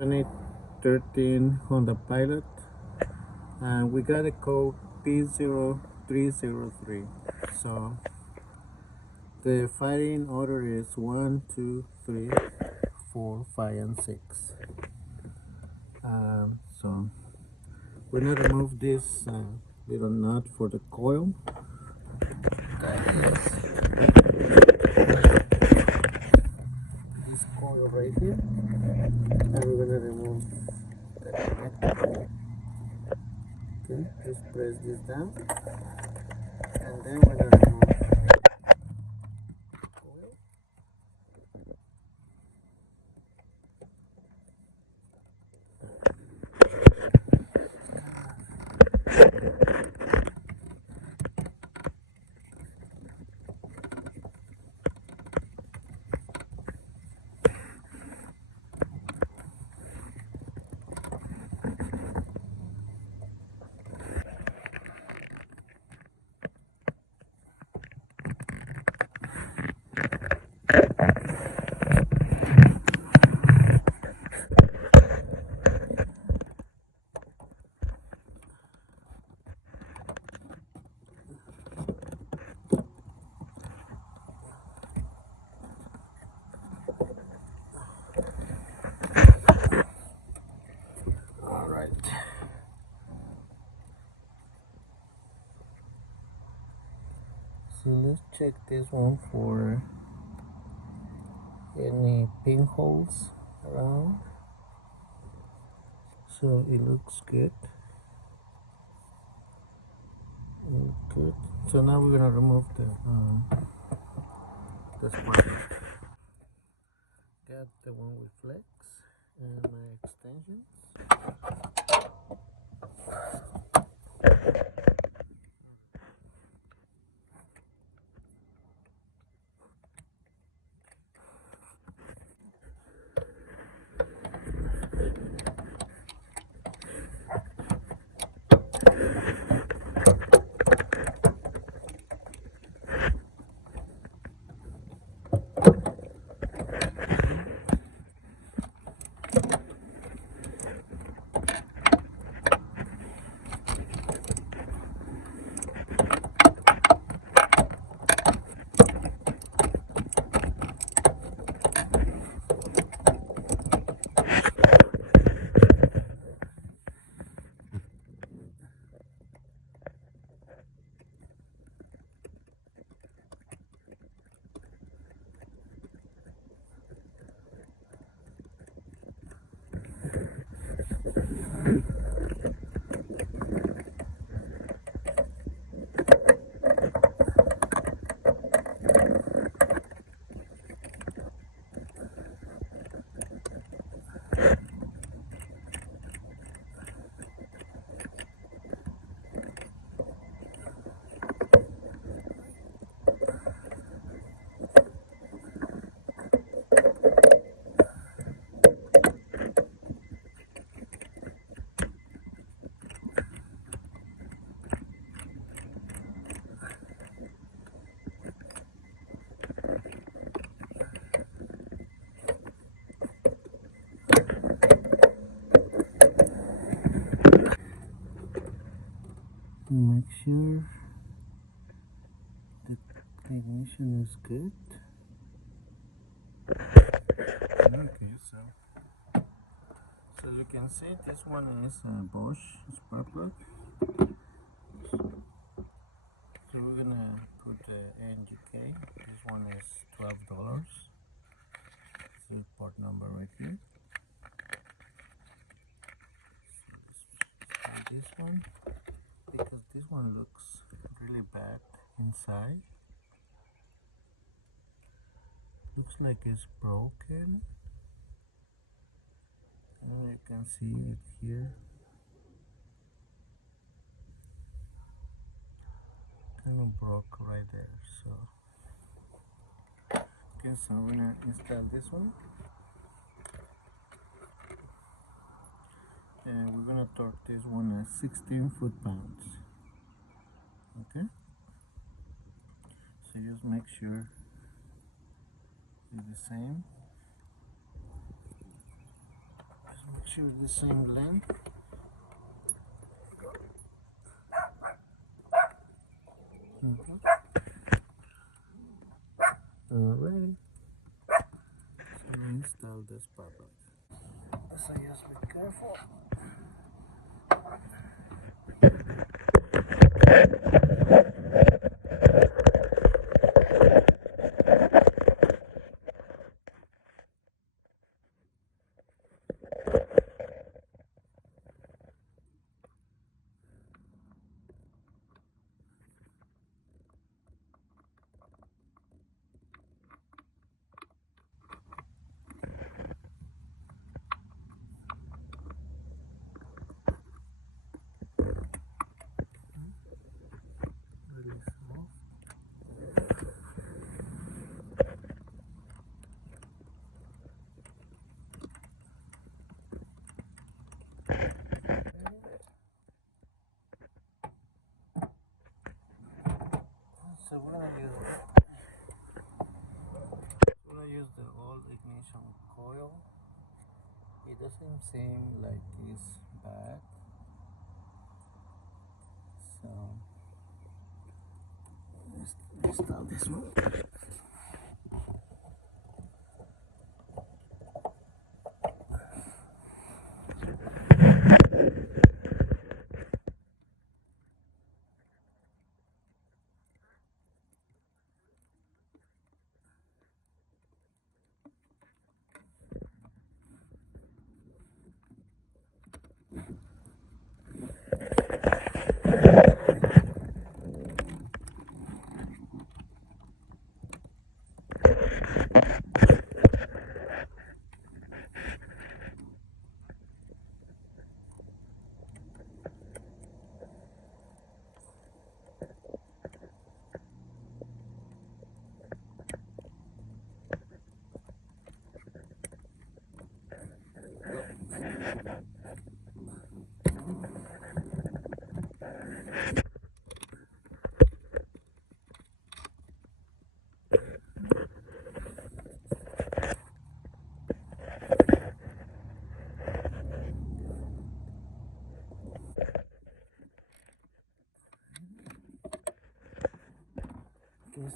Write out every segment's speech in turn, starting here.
2013 Honda Pilot, and we got a code P0303. So the firing order is 1, 2, 3, 4, 5, and 6. So we're gonna remove this little nut for the coil. This coil right here, and we're gonna remove the connector. Okay, just press this down, and then we're gonna remove the coil. All right. So let's check this one for any pinholes around. So it looks good. Good. So now we're gonna remove the spark. Got the one with flex and my extensions. Make sure the ignition is good. Okay, so you can see this one is a Bosch spark plug. So we're gonna put the NGK. This one is $12. See part number right here. So this one, because this one looks really bad inside. Looks like it's broken. And you can see it here. Kind of broke right there. So okay, so I'm gonna install this one. And we're gonna torque this one at 16 foot-pounds. Okay, so just make sure it's the same. Just Make sure the same length. Alrighty. So I install this puppet. So just be careful. Release off. So we're gonna use the old ignition coil. It doesn't seem like it's bad. So let's install this one. Okay,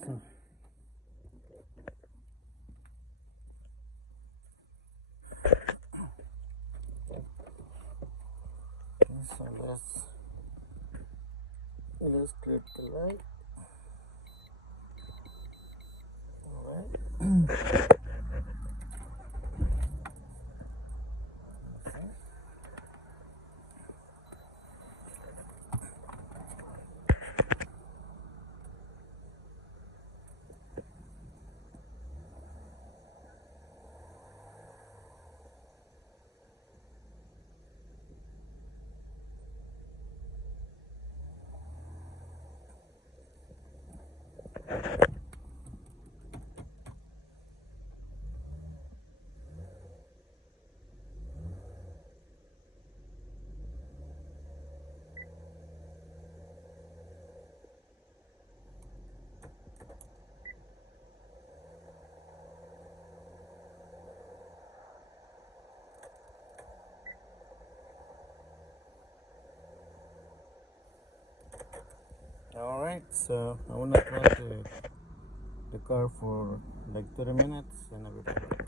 so let's clip the light. Alright. Alright, so I wanna try the car for like 30 minutes and I'll be back.